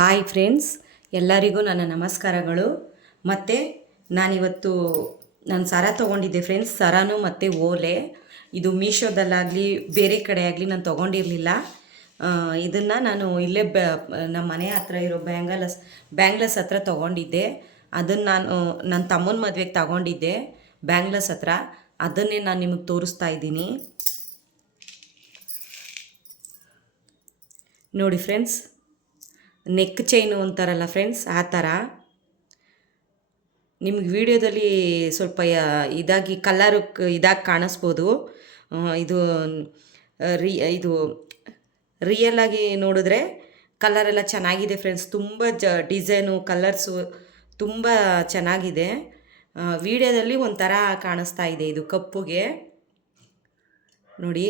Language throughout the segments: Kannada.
ಹಾಯ್ ಫ್ರೆಂಡ್ಸ್, ಎಲ್ಲರಿಗೂ ನನ್ನ ನಮಸ್ಕಾರಗಳು. ಮತ್ತು ನಾನಿವತ್ತು ನಾನು ಸರ ತೊಗೊಂಡಿದ್ದೆ ಫ್ರೆಂಡ್ಸ್, ಸರನು ಮತ್ತು ಓಲೆ. ಇದು ಮೀಶೋದಲ್ಲಾಗಲಿ ಬೇರೆ ಕಡೆ ಆಗಲಿ ನಾನು ತೊಗೊಂಡಿರಲಿಲ್ಲ. ಇದನ್ನು ನಾನು ಇಲ್ಲೇ ನಮ್ಮ ಮನೆ ಹತ್ರ ಇರೋ ಬ್ಯಾಂಗ್ಲಸ್ ಹತ್ರ ತೊಗೊಂಡಿದ್ದೆ. ಅದನ್ನು ನಾನು ನನ್ನ ತಮ್ಮನ ಮದುವೆಗೆ ತಗೊಂಡಿದ್ದೆ ಬ್ಯಾಂಗ್ಲಸ್ ಹತ್ರ. ಅದನ್ನೇ ನಾನು ನಿಮಗೆ ತೋರಿಸ್ತಾ ಇದ್ದೀನಿ. ನೋಡಿ ಫ್ರೆಂಡ್ಸ್, ನೆಕ್ ಚೈನು ಅಂತಾರಲ್ಲ ಫ್ರೆಂಡ್ಸ್, ಆ ಥರ. ನಿಮ್ಗೆ ವಿಡಿಯೋದಲ್ಲಿ ಸ್ವಲ್ಪ ಇದಾಗಿ ಇದಾಗಿ ಕಾಣಿಸ್ಬೋದು. ಇದು ಇದು ರಿಯಲ್ ಆಗಿ ನೋಡಿದ್ರೆ ಕಲರೆಲ್ಲ ಚೆನ್ನಾಗಿದೆ ಫ್ರೆಂಡ್ಸ್. ತುಂಬ ಡಿಸೈನು ಕಲರ್ಸು ತುಂಬ ಚೆನ್ನಾಗಿದೆ. ವಿಡಿಯೋದಲ್ಲಿ ಒಂಥರ ಕಾಣಿಸ್ತಾ ಇದೆ ಇದು ಕಪ್ಪುಗೆ. ನೋಡಿ,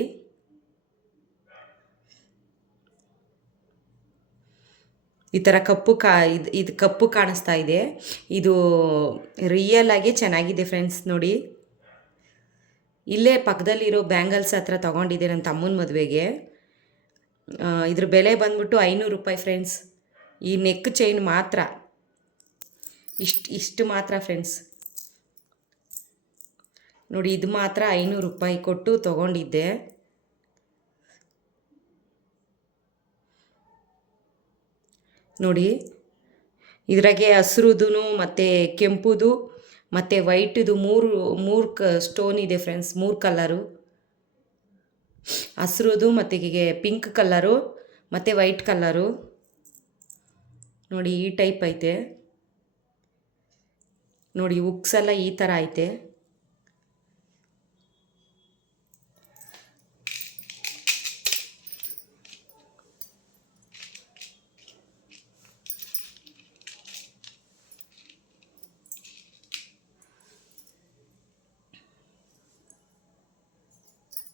ಈ ಥರ ಇದು ಕಪ್ಪು ಕಾಣಿಸ್ತಾ ಇದೆ. ಇದು ರಿಯಲ್ ಆಗಿ ಚೆನ್ನಾಗಿದೆ ಫ್ರೆಂಡ್ಸ್. ನೋಡಿ, ಇಲ್ಲೇ ಪಕ್ಕದಲ್ಲಿರೋ ಬ್ಯಾಂಗಲ್ಸ್ ಹತ್ರ ತೊಗೊಂಡಿದ್ದೆ ನನ್ನ ತಮ್ಮನ ಮದುವೆಗೆ. ಇದ್ರ ಬೆಲೆ ಬಂದ್ಬಿಟ್ಟು 500 ರೂಪಾಯಿ ಫ್ರೆಂಡ್ಸ್. ಈ ನೆಕ್ ಚೈನ್ ಮಾತ್ರ ಇಷ್ಟು ಮಾತ್ರ ಫ್ರೆಂಡ್ಸ್. ನೋಡಿ, ಇದು ಮಾತ್ರ 500 ರೂಪಾಯಿ ಕೊಟ್ಟು ತೊಗೊಂಡಿದ್ದೆ. ನೋಡಿ, ಇದ್ರಾಗೆ ಹಸ್ರುದು ಮತ್ತು ಕೆಂಪುದು ಮತ್ತು ವೈಟದು ಮೂರು ಸ್ಟೋನ್ ಇದೆ ಫ್ರೆಂಡ್ಸ್. 3 ಕಲರು, ಹಸ್ರುದು ಮತ್ತು ಪಿಂಕ್ ಕಲರು ಮತ್ತು ವೈಟ್ ಕಲರು. ನೋಡಿ, ಈ ಟೈಪ್ ಐತೆ. ನೋಡಿ, ಉಕ್ಸ್ ಎಲ್ಲ ಈ ಥರ ಐತೆ.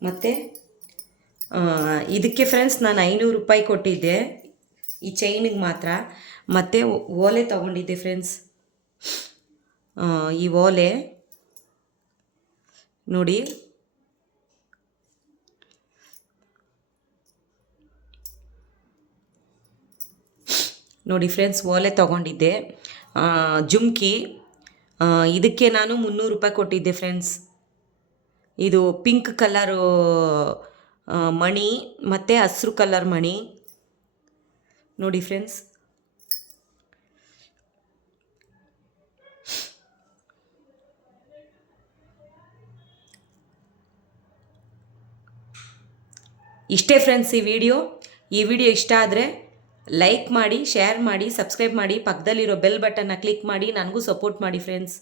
ಮತ್ತು ಇದಕ್ಕೆ ಫ್ರೆಂಡ್ಸ್ ನಾನು 500 ರೂಪಾಯಿ ಕೊಟ್ಟಿದ್ದೆ ಈ ಚೈನಿಗೆ ಮಾತ್ರ. ಮತ್ತು ಓಲೆ ತೊಗೊಂಡಿದ್ದೆ ಫ್ರೆಂಡ್ಸ್. ಈ ಓಲೆ ನೋಡಿ, ನೋಡಿ ಫ್ರೆಂಡ್ಸ್, ಓಲೆ ತೊಗೊಂಡಿದ್ದೆ. ಜುಮ್ಕಿ, ಇದಕ್ಕೆ ನಾನು 300 ರೂಪಾಯಿ ಕೊಟ್ಟಿದ್ದೆ ಫ್ರೆಂಡ್ಸ್. ಇದು ಪಿಂಕ್ ಕಲರು ಮಣಿ ಮತ್ತು ಹಸ್ರು ಕಲರ್ ಮಣಿ. ನೋಡಿ ಫ್ರೆಂಡ್ಸ್, ಇಷ್ಟೇ ಫ್ರೆಂಡ್ಸ್ ಈ ವಿಡಿಯೋ ಇಷ್ಟ ಆದರೆ ಲೈಕ್ ಮಾಡಿ, ಶೇರ್ ಮಾಡಿ, ಸಬ್ಸ್ಕ್ರೈಬ್ ಮಾಡಿ, ಪಕ್ಕದಲ್ಲಿರೋ ಬೆಲ್ ಬಟನ್ನ ಕ್ಲಿಕ್ ಮಾಡಿ ನನಗೂ ಸಪೋರ್ಟ್ ಮಾಡಿ ಫ್ರೆಂಡ್ಸ್.